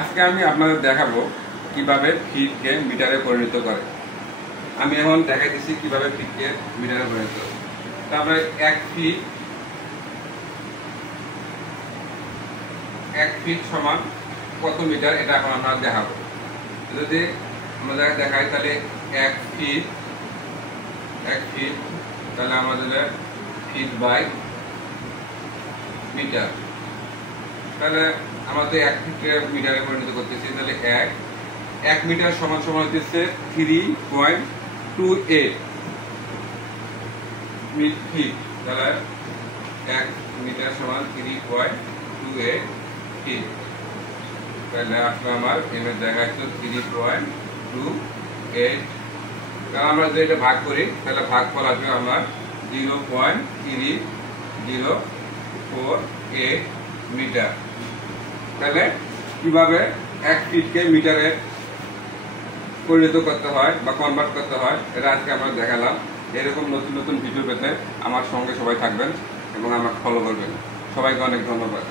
আজকে আমি আপনাদের দেখাবো কিভাবে ফিটকে মিটারে পরিণত করে। আমি এখন দেখাইতেছি কিভাবে ফিটকে মিটারে পরিণত করে। তারপরে এক ফিট সমান কত মিটার, এটা এখন আমরা দেখাবো। যদি আমরা দেখাই তাহলে এক ফিট তাহলে আমাদের ফিট বাই মিটার, তাহলে আমাদের এক ফিটকে মিটারে পরিণত করতেছি। তাহলে এক মিটার সমান সমান হচ্ছে 3.28 ফিট। তাহলে এক মিটার সমান 3.28 ফিট। তাহলে আসলে আমার এখানে দেখা যাচ্ছে 3.28। তাহলে আমরা যদি এটা ভাগ করি তাহলে ভাগফল আসবে আমার 0.3048 মিটার। তাহলে কিভাবে এক ফিটকে মিটারে পরিণত করতে হয় বা কনভার্ট করতে হয়, এটা আজকে আমরা দেখালাম। এরকম নতুন নতুন ভিডিও পেতে আমার সঙ্গে সবাই থাকবেন এবং আমাকে ফলো করবেন। সবাইকে অনেক ধন্যবাদ।